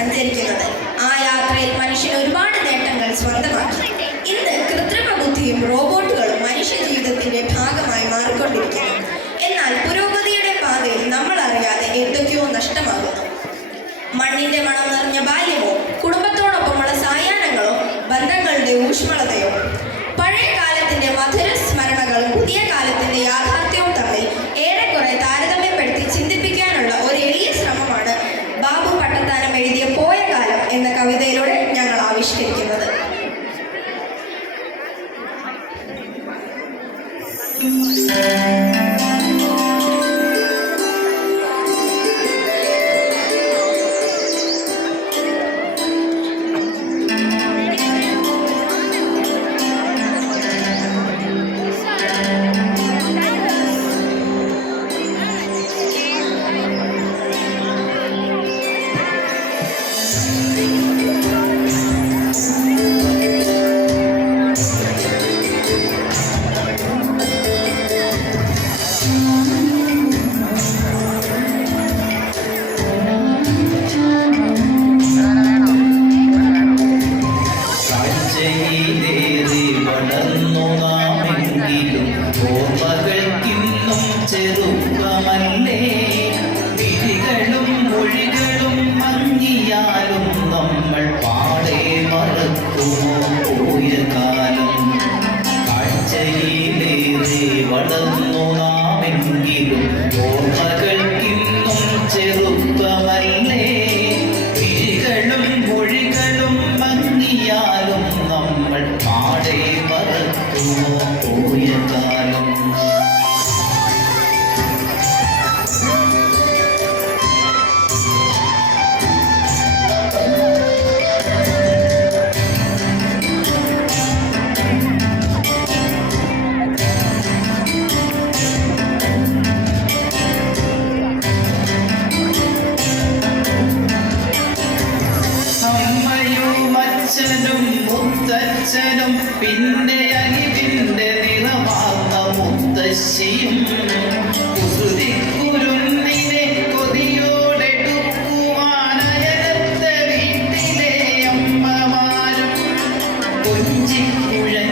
സഞ്ചരിക്കുന്നത്. ആ യാത്രയിൽ മനുഷ്യൻ ഒരുപാട് നേട്ടങ്ങൾ സ്വന്തമാക്കി. ഇന്ന് കൃത്രിമ ബുദ്ധിയും റോബോട്ടുകളും മനുഷ്യ ജീവിതത്തിന്റെ ഭാഗമായി മാറിക്കൊണ്ടിരിക്കുന്നു. എന്നാൽ പുരോഗതിയുടെ പാതയിൽ നമ്മൾ അറിയാതെ എന്തൊക്കെയോ നഷ്ടമാകുന്നു. മണ്ണിന്റെ മണം നിറഞ്ഞ ബാല്യമോ, കുടുംബത്തോടൊപ്പമുള്ള സായാഹ്നങ്ങളോ, ബന്ധങ്ങളുടെ ഊഷ്മളതയോ, പഴയ കാലത്തിന്റെ മധുര സ്മരണകളും പുതിയ കാലത്തിന്റെ യാഥാർത്ഥ്യവും തമ്മിൽ ഏറെക്കുറെ താരതമ്യപ്പെടുത്തി ചിന്തിപ്പിക്കാനുള്ള ഒരു എളിയ ശ്രമമാണ് ബാബു പട്ടത്താനം എഴുതിയ പോയ കാലം എന്ന കവിതയിലൂടെ ഞങ്ങൾ ആവിഷ്കരിക്കുന്നത്. പിന്നെ അലിവിന്റെ നിറമാർന്ന മുത്തശ്ശിയും കുരുന്നിനെ കൊതിയോടെടുക്കുവാനയനത്ത വീട്ടിലെ അമ്മമാരും കൊഞ്ചിക്കുഴഞ്ഞേറെ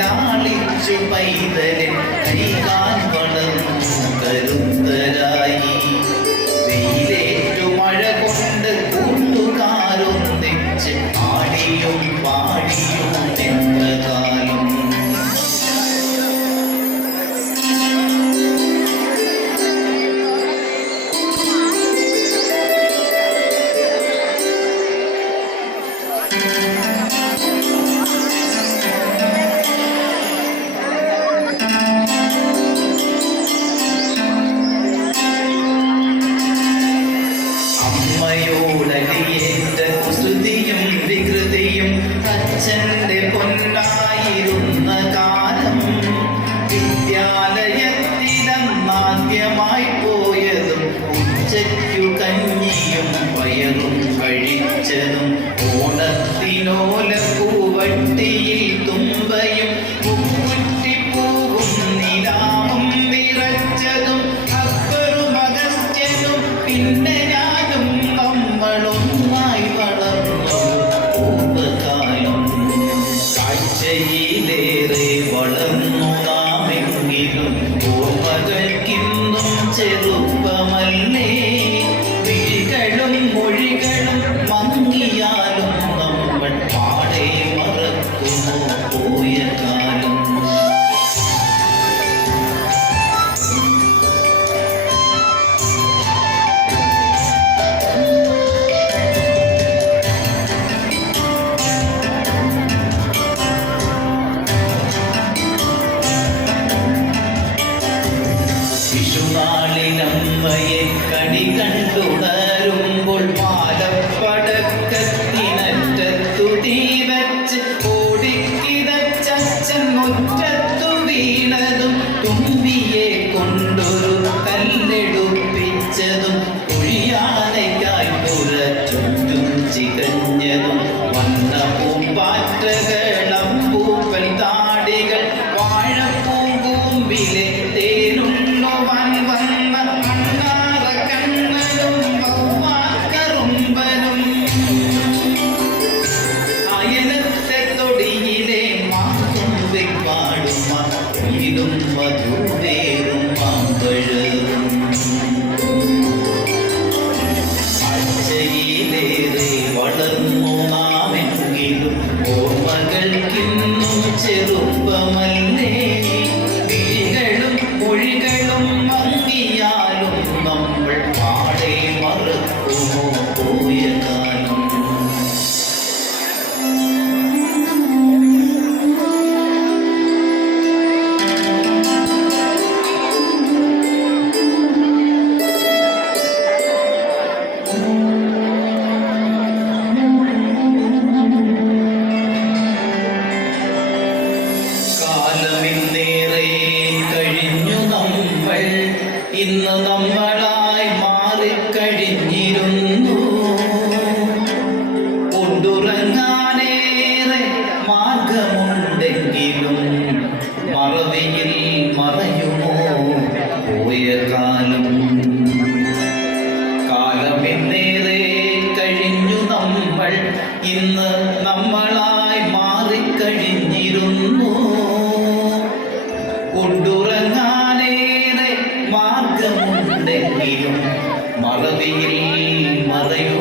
ലാളിച്ചു പൈതലെ കൈകാൽ വളർന്നു കരുത്തരായി. വെയിലേറ്റു മഴ കൊണ്ട് കൂട്ടുകാരൊന്നിച്ച് ആടിയും പാടിയും എത്രകാലം. അമ്മയോടലിയേറ്റ കുസൃതിയും വികൃതിയും അച്ഛന്റെ പൊന്നായിരുന്ന കാലം. വിദ്യാലയത്തിലെന്നാദ്യമായി പോയതും ഉച്ചയ്ക്കു കഞ്ഞിയും പയറും കഴിച്ചതും ഓണത്തിനോലപ്പൂവട്ടിയിൽ തുമ്പയും പൂക്കുറ്റിപ്പൂവും നിലാവും നിറച്ചതും അക്ബറും അഗസ്ത്യനും പിന്നെ ഞാനും നമ്മളൊന്നായി വളർന്നു പൂർവ്വകാലം. കാഴ്ചയിലേറെ വളർന്നു നാമെങ്കിലും ഓർമ്മകൾക്കിന്നും ചെറുപ്പമല്ലേ. വിഴികളും മൊഴികളും മങ്ങിയാലും നമ്മൾ പാടെ മറക്കുമോ പോയ കാലം. വിഷുനാളിനമ്മയെ കണി കണ്ടുണരുമ്പോൾ പാലപ്പടക്കത്തിനറ്റത്തു തീ വച്ച് ഓടിക്കിതച്ചൻ മുറ്റത്തു വീണതും തുമ്പിയെ കൊണ്ടൊരു കല്ലെടുപ്പിച്ചതും ഒഴിയാനയ്ക്കായി പുറച്ചുറ്റും ചികഞ്ഞതും വന്ന പൂമ്പാറ്റകളം പൂപ്പൽ താടികൾ വാഴപ്പൂങ്കൂമ്പിലെ തേനുണ്ണുവാൻ വന്ന അണ്ണാറ കണ്ണനും നമ്മളായി മാറിക്കഴിഞ്ഞിരുന്നു. കൊണ്ടുറങ്ങാനേറെ മാർഗമുണ്ടെങ്കിലും മറവിയിൽ മറയുമോ പോയ കാലം. കാലമെന്നേറെ കഴിഞ്ഞു നമ്മൾ, ഇന്ന് നമ്മളായി മാറിക്കഴിഞ്ഞിരുന്നു. കൊണ്ടുറങ്ങാനേറെ മാർഗമുണ്ടെങ്കിലും മറവിയിൽ മറയും